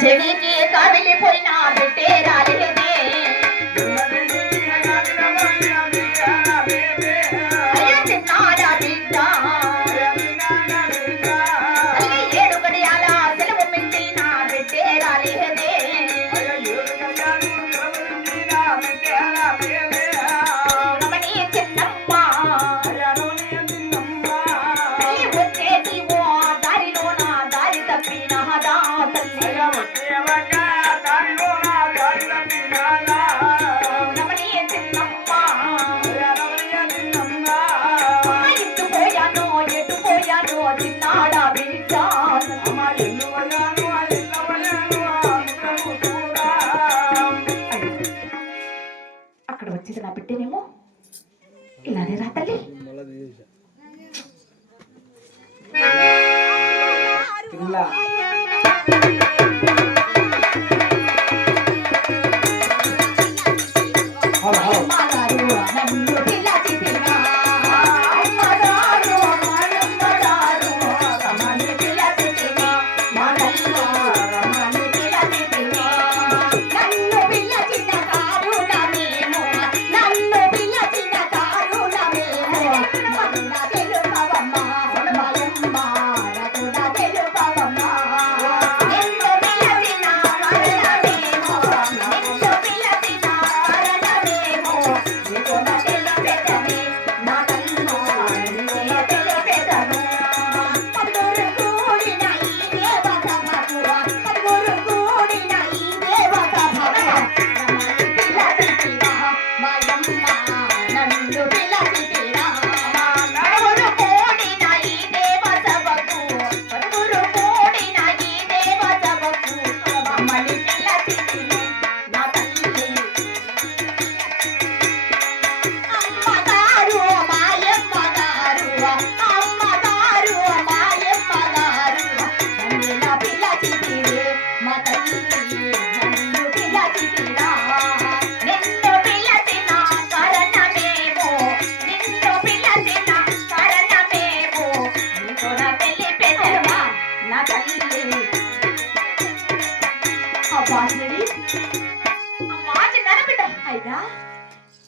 చెడికి కదిలిపోయిన బిడ్డే రాలేదే అయ్యా చిన్నారా బిడ్డ అల్లి ఏడు గడియాల సెలవు మించిన బిడ్డే రాలేదే రమణి చిన్నమ్మ అల్లి వచ్చేది ఓ దారిలోన దారి తప్పినదా అక్కడ వచ్చేది నా బిడ్డనేమో ఇలానే రా తల్లి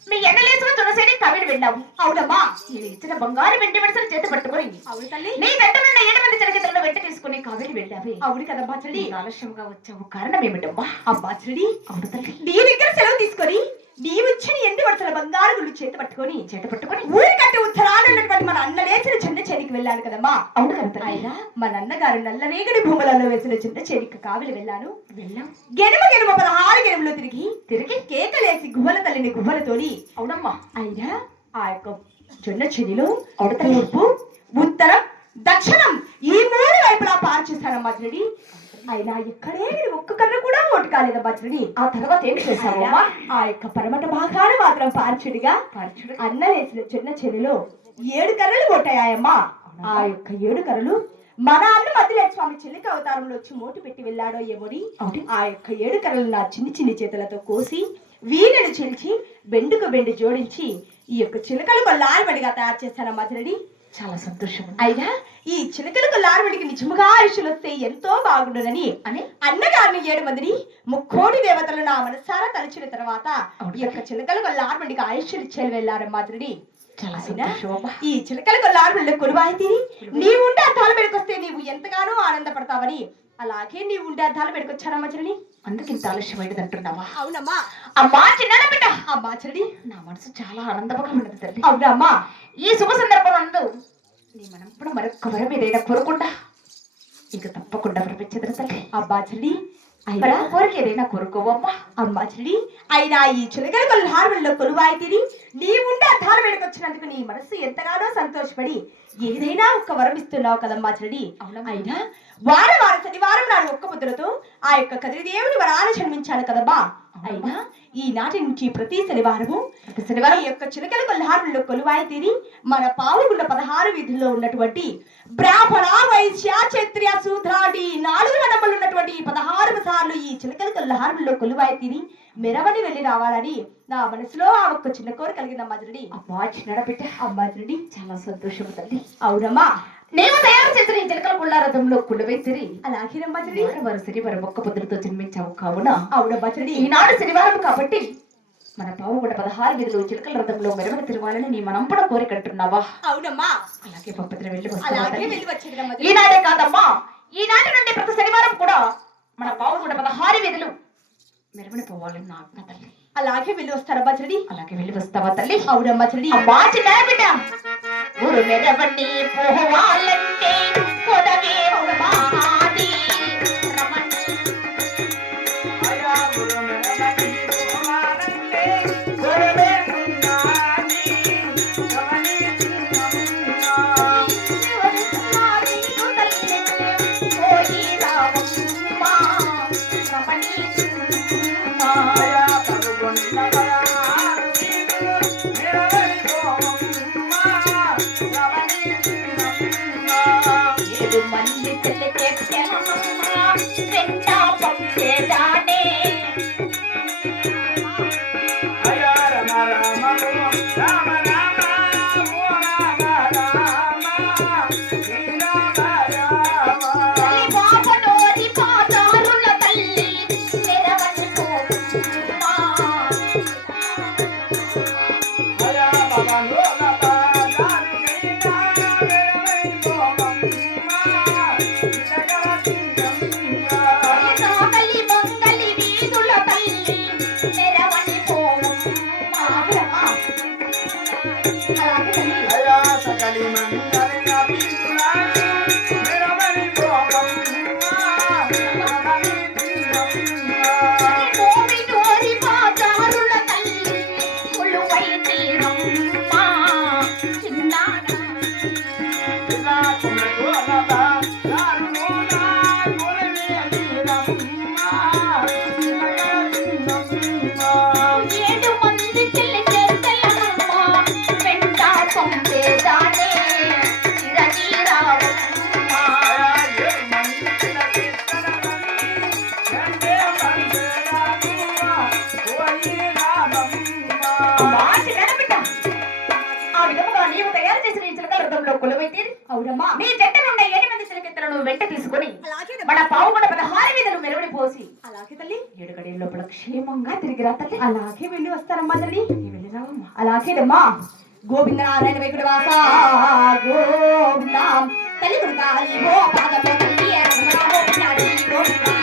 మీ ఎండలేసుకుని తులసేని కవిడి వెళ్ళావు అవునమ్మా నేను ఇచ్చిన బంగారు వెండి వరుసలు చేతి పట్టుకుని అవును తల్లి నీ వెంట నుండి 7 మంది చరిత్రలో వెంట తీసుకుని కవిడి వెళ్ళావి అవును కదమ్మా చెల్లి ఆలస్యంగా వచ్చావు కారణం ఏమిటమ్మా అమ్మా చెల్లి అవును తల్లి నీ దగ్గర సెలవు తీసుకొని నీవిచ్చిన ఎండి వరుసల బంగారు గుళ్ళు చేతి పట్టుకొని ఊరి కట్టి ఉత్తరాలు ఉన్నటువంటి మన అన్న లేచిన చిన్న చేరికి వెళ్ళాను కదమ్మా అవును కదా అయినా మన అన్నగారు నల్లరేగడి భూములలో వేసిన చిన్న చేరికి కావిలి వెళ్ళాను గెనుమ 16 గెనుములు తిరిగి కేకలేసి గువ్వల తల్లిని గువ్వలతోని అవునమ్మా అయినా ఆ యొక్క చిన్న చెనిలో తూర్పు ఉత్తరం దక్షిణం ఈ 3 వైపులా పారు చేశానమ్మా చెడి అయినా ఇక్కడే ఒక్క కర్ర కూడా ఓటు కాలేదమ్మా చెడి ఆ తర్వాత ఏం చేశావమ్మా ఆ యొక్క పరమట భాగాన్ని మాత్రం పార్చుడిగా అన్న వేసిన చిన్న చెనిలో 7 కర్రలు కొట్టాయమ్మా ఆ యొక్క 7 కర్రలు మన అన్న మధ్యలేని స్వామి చిలిక అవతారంలో వచ్చి మోటు పెట్టి వెళ్ళాడో ఏమోని ఆ యొక్క 7 కర్రలు నా చిన్ని చిన్ని చేతులతో కోసి వీణను చిలిచి బెండుకు బెండు జోడించి ఈ యొక్క చిలకలకు లాల్బడిగా తయారు చేశాను మధురడి. చాలా సంతోషం. అయినా ఈ చిలకలకు లాల్బడికి నిజముగా ఆయుష్లు వస్తే ఎంతో బాగుండునని అని అన్నగారిని 7 మందిని ముక్కోడి దేవతలు నా మనసారా తలచిన తర్వాత ఈ యొక్క చిలకలకు లాల్బడికి ఆయుష్లు ఇచ్చేది వెళ్ళారు మధురడి. చాలా సంతోషం. ఈ చిలకలకు లాల్బడిలో కొలువాయి తీరి నీవుండే అద్దాల మీదకి వస్తే నీవు ఎంతగానో ఆనందపడతావని అలాగే నీవు ఉండే అద్దాల మీదకి వచ్చానా మధురని. అందుకు ఇంత ఆలస్యం అయింది అంటున్నావా? అవునమ్మా. అమ్మా చిన్న బిడ్డ అమ్మా చెడి నా మనసు చాలా ఆనందంగా ఉన్నది తల్లి. అవునమ్మా. ఈ శుభ సందర్భం నందు నీ మనప్పుడు మరొక్క వరం ఏదైనా కోరుకుండా ఇక తప్పకుండా వరమిచ్చదు తల్లి. అబ్బా చెల్లి అయినా కోరిక ఏదైనా కోరుకోవమ్మా. అమ్మా చెల్లి అయినా ఈ చిలకలకు లాల్బడిలో కొలువాయి తీరి నీవుండే అద్దాల మీదకి వచ్చినందుకు నీ మనసు ఎంతగానో సంతోషపడి ఏదైనా ఒక్క వరం ఇస్తున్నావు కదమ్మా చెల్లి. అయినా వారం శనివారం నాడు ఒక్క ముద్రతో ఆ యొక్క కదిరిదేవుని వరాన్ని జన్మించాను కదమ్మా. అయినా ఈనాటి నుంచి ప్రతి శనివారం ఈ యొక్క చిలకలకు లాల్బడిలో కొలువాయి తీరి మన పావుగుండ 16 వీధుల్లో ఉన్నటువంటి బ్రాహ్మణ వైశ్య క్షత్రియ శూద్రాడి 4 నడమలు ఉన్నటువంటి 16 సార్లు ఈ చిలకలకు లాల్బడిలో కొలువాయి తీరి మెరవని వెళ్ళి రావాలని నా మనసులో ఆ ఒక్క చిన్న కోరిక కలిగిందమ్మా జరుడి. అమ్మా చిన్న బిడ్డ అమ్మా జరుడి చాలా సంతోషం తల్లి. అవునమ్మా. నేను తయారు చేసిన ఈ చిలకల పుల్లారథంలో కుండవేసిరి అలాగేనమ్మా జరుడి. వారు శనివారం ఒక్క పుత్రులతో జన్మించావు కావున అవునమ్మా జరుడి. ఈనాడు శనివారం కాబట్టి మన పావుగూడ 16 వీధులు చిలకల రథంలో మెరవని తిరగాలని నీ మనంపడ కోరికంటున్నావా? అవునమ్మా. అలాగే పప్పతిని వెళ్ళి అలాగే వెళ్ళి వచ్చేదమ్మా. ఈనాడే కాదమ్మా, ఈనాటి నుండి ప్రతి శనివారం కూడా మన పావుగూడ 16 వీధులు మెరవని పోవాలని నా ఆజ్ఞ తల్లి. అలాగే వెళ్ళి వస్తారమ్మా చెడి. అలాగే వెళ్ళి వస్తావా తల్లి? అవునమ్మా చెడి. అమ్మా చిన్న బిడ్డ ఊరు మెరవని పోవాలంటే కొడవే మాది రమణి అయా ఊరు మెరవని పోవాలంటే కొడవే ఉన్నది రమణి చిన్నమ్మ వరుసమాది తల్లి పోయి రావమ్మ రమణి చిన్నమ్మ అయా పరుగున్న పయారు వీధులు మెరవని పోవమ్మ రమణి చిన్నమ్మ 7 మంది తల్లి తెచ్చమ్మ వెంట పంపేదానే అయా రమ రమ రామ రామ ఓ రామ రామ శ్రీరామ రామ తల్లి బాబనోరి పాదారుల తల్లి మెరవని పోవమ్మ అయా భవనోల పాదాలు కైనా మెరవని పోవమ్మ చిలకల చిన్నమ్మ నాగలి మంగలి వీధుల తల్లి మెరవని పోవమ్మ అలాగే తల్లి. అయా సకలి మంగళ వీధులాడు మెరవని పోవమ్మ రమణి చిన్నమ్మ మోమినోరి పాదారుల తల్లి కొలువై తీరమ్మ చిన్నాన ఇలా కుమరుల పాదారులోన కొలవేలి రమ్మ చిలకల చిన్నమ్మ 7 మంది చెల్లి చెత్తలమ్మ వెంట పంపేదానే చిరనీరావమ్మ అయా ఏ మంచి చిలకిత్తనమని ఎండే పంచేరానువ ఓయి రామమ్మ అమ్మా చిన్న బిడ్డ ఆ విధముగా నీవు తయారు చేసిన ఈ చిలకల రథంలో కొలువై తీరి అవునమ్మా. నీ జట్ట నుండి 8 మంది చిలకెత్తలను వెంట తీసుకొని అలాగే మన పావుగడ 16 వీధులు మెరవని పోసి అలాగే తల్లి. 7 గడియల లోపల క్షేమంగా తిరిగి రా తల్లి. అలాగే వెళ్ళి వస్తారమ్మా చెడి. నీ వెళ్ళి రావమ్మా. అలాగేనమ్మా. గోవింద నారాయణ వైకుడు వాస గోవింద తల్లి గురుకాలి ఓ పాదపో తల్లి రమణ గోవింద